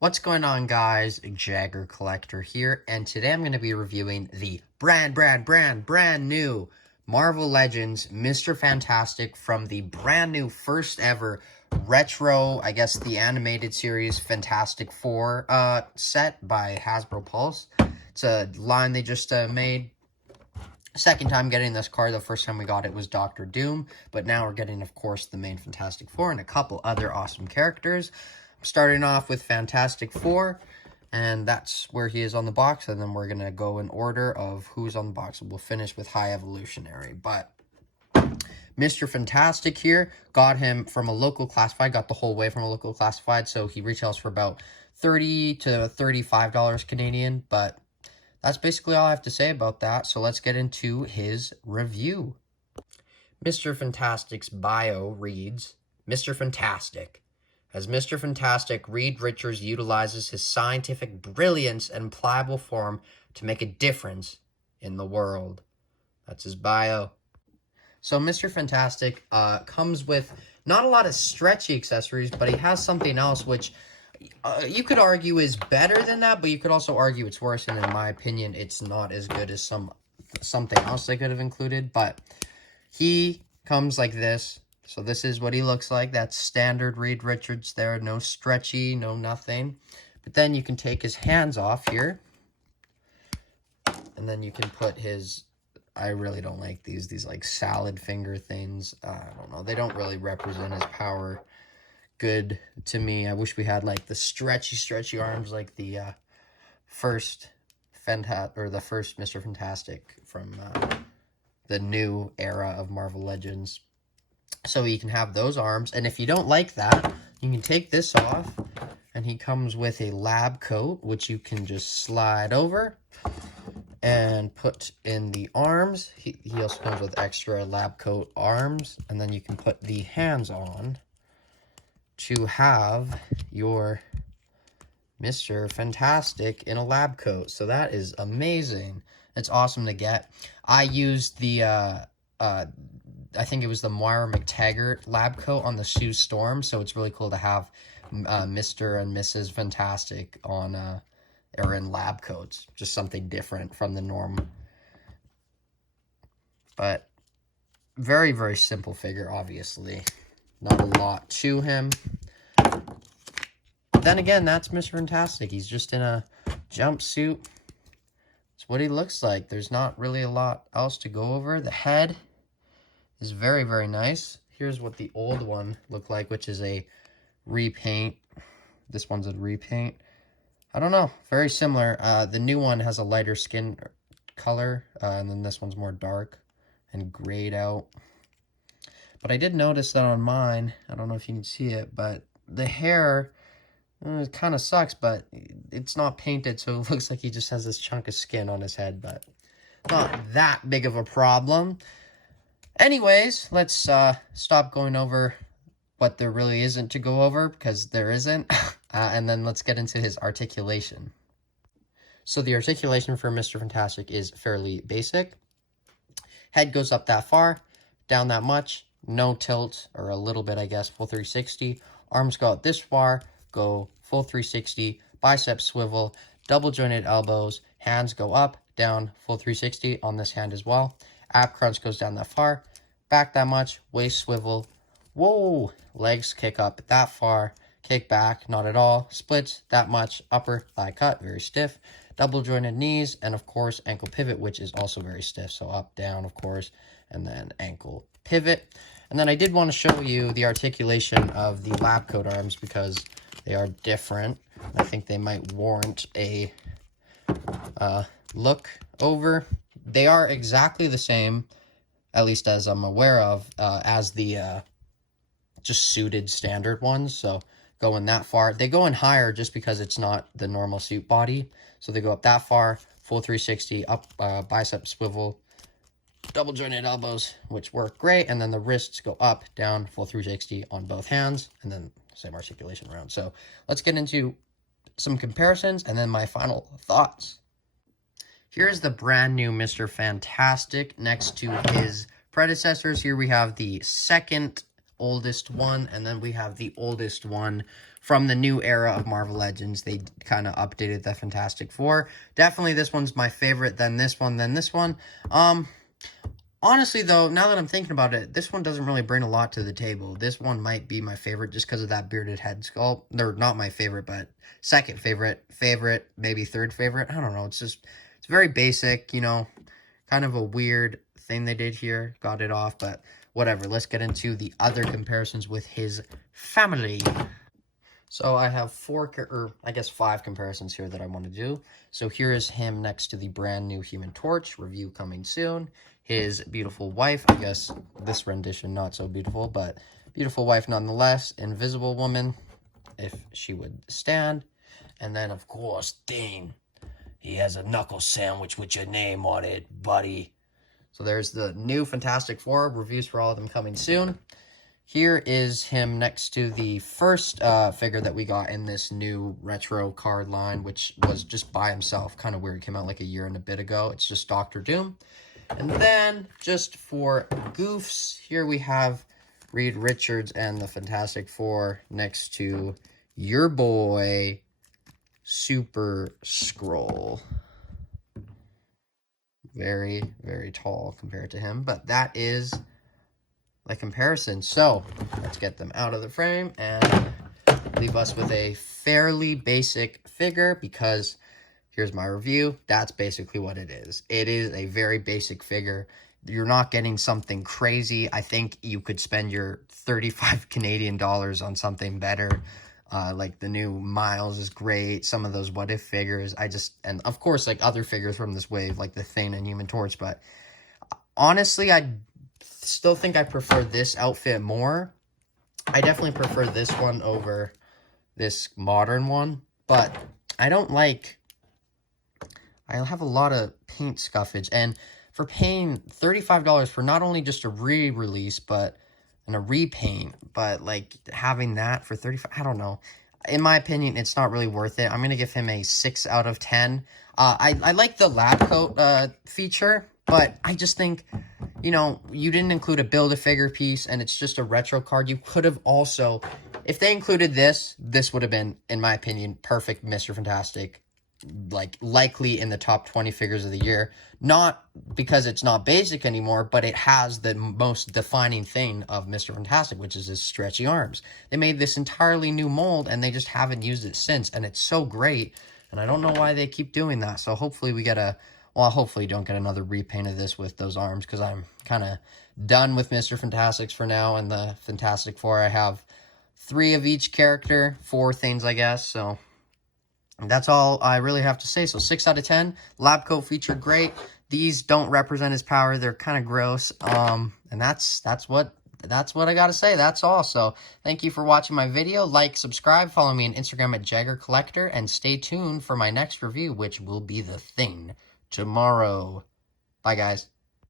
What's going on, guys? Jagger Collector here, and today I'm going to be reviewing the brand new Marvel Legends Mr. Fantastic from the brand new first ever retro, I guess the animated series Fantastic Four set by Hasbro Pulse. It's a line they just made. Second time getting this card. The first time we got it was Doctor Doom, but now we're getting, of course, the main Fantastic Four and a couple other awesome characters. I'm starting off with Fantastic Four, and that's where he is on the box, and then we're going to go in order of who's on the box, and we'll finish with High Evolutionary. But Mr. Fantastic here, got him from a local classified, got the whole way from a local classified, so he retails for about $30 to $35 Canadian, but that's basically all I have to say about that, so let's get into his review. Mr. Fantastic's bio reads, Mr. Fantastic. As Mr. Fantastic, Reed Richards utilizes his scientific brilliance and pliable form to make a difference in the world. That's his bio. So Mr. Fantastic comes with not a lot of stretchy accessories, but he has something else which you could argue is better than that, but you could also argue it's worse, and in my opinion, it's not as good as something else they could have included. But he comes like this. So this is what he looks like. That's standard Reed Richards there. No stretchy, no nothing. But then you can take his hands off here. And then you can put his... I really don't like these like salad finger things. I don't know. They don't really represent his power good to me. I wish we had like the stretchy arms like the first Mr. Fantastic from the new era of Marvel Legends. So you can have those arms, and if you don't like that, you can take this off, and he comes with a lab coat, which you can just slide over and put in the arms. He also comes with extra lab coat arms, and then you can put the hands on to have your Mr. Fantastic in a lab coat. So that is amazing. It's awesome to get. I used the I think it was the Moira McTaggart lab coat on the Sue Storm, so it's really cool to have Mr. and Mrs. Fantastic on or in lab coats. Just something different from the norm. But very, very simple figure, obviously. Not a lot to him. Then again, that's Mr. Fantastic. He's just in a jumpsuit. It's what he looks like. There's not really a lot else to go over. The head is very, very nice. Here's what the old one looked like, which is a repaint. This one's a repaint. I don't know. Very similar. The new one has a lighter skin color, and then this one's more dark and grayed out. But I did notice that on mine, I don't know if you can see it, but the hair, it kind of sucks, but it's not painted, so it looks like he just has this chunk of skin on his head, but not that big of a problem. Anyways, let's stop going over what there really isn't to go over, because there isn't, and then let's get into his articulation. So the articulation for Mr. Fantastic is fairly basic. Head goes up that far, down that much, no tilt, or a little bit, I guess, full 360. Arms go out this far, go full 360, bicep swivel, double jointed elbows, hands go up, down, full 360 on this hand as well. Ab crunch goes down that far, back that much, waist swivel, whoa, legs kick up that far, kick back, not at all, splits that much, upper thigh cut, very stiff, double jointed knees, and of course ankle pivot, which is also very stiff, so up, down, of course, and then ankle pivot. And then I did want to show you the articulation of the lab coat arms because they are different. I think they might warrant a look over. They are exactly the same, at least as I'm aware of, as the just suited standard ones. So going that far, they go in higher just because it's not the normal suit body. So they go up that far, full 360, up bicep swivel, double jointed elbows, which work great, and then the wrists go up, down, full 360 on both hands, and then same articulation around. So let's get into some comparisons and then my final thoughts. Here's the brand new Mr. Fantastic next to his predecessors. Here we have the second oldest one, and then we have the oldest one, from the new era of Marvel Legends. They kind of updated the Fantastic Four. Definitely this one's my favorite, then this one, then this one. Honestly, though, now that I'm thinking about it, this one doesn't really bring a lot to the table. This one might be my favorite just because of that bearded head sculpt. They're not my favorite, but second favorite, maybe third favorite. I don't know. It's very basic, you know, kind of a weird thing they did here. Got it off, but whatever. Let's get into the other comparisons with his family. So I have five comparisons here that I want to do. So here is him next to the brand new Human Torch, review coming soon. His beautiful wife, I guess this rendition not so beautiful, but beautiful wife nonetheless. Invisible Woman, if she would stand. And then, of course, Dean. He has a knuckle sandwich with your name on it, buddy. So there's the new Fantastic Four. Reviews for all of them coming soon. Here is him next to the first figure that we got in this new retro card line, which was just by himself. Kind of weird. Came out like a year and a bit ago. It's just Dr. Doom. And then, just for goofs, here we have Reed Richards and the Fantastic Four next to your boy, Super Skrull. Very, very tall compared to him, but that is the comparison. So, let's get them out of the frame and leave us with a fairly basic figure because here's my review. That's basically what it is. It is a very basic figure. You're not getting something crazy. I think you could spend your 35 Canadian dollars on something better. Like the new Miles is great. Some of those What If figures. And of course, like other figures from this wave, like the Thing and Human Torch. But honestly, I still think I prefer this outfit more. I definitely prefer this one over this modern one. But I don't like... I have a lot of paint scuffage, and for paying $35 for not only just a re-release, and a repaint, but like having that for $35, I don't know. In my opinion, it's not really worth it. I'm going to give him a 6 out of 10. I like the lab coat feature, but I just think, you know, you didn't include a Build-A-Figure piece, and it's just a retro card. You could have also, if they included this would have been, in my opinion, perfect Mr. Fantastic, like likely in the top 20 figures of the year. Not because it's not basic anymore, but it has the most defining thing of Mr. Fantastic, which is his stretchy arms. They made this entirely new mold and they just haven't used it since, and it's so great, and I don't know why they keep doing that. So hopefully we get hopefully don't get another repaint of this with those arms, because I'm kind of done with Mr. Fantastics for now. And the Fantastic Four, I have 3 of each character, 4 things, I guess. So that's all I really have to say. So 6 out of 10. Lab coat feature, great. These don't represent his power. They're kind of gross. And that's what I got to say. That's all. So thank you for watching my video. Like, subscribe, follow me on Instagram at Jagger Collector, and stay tuned for my next review, which will be the Thing tomorrow. Bye, guys.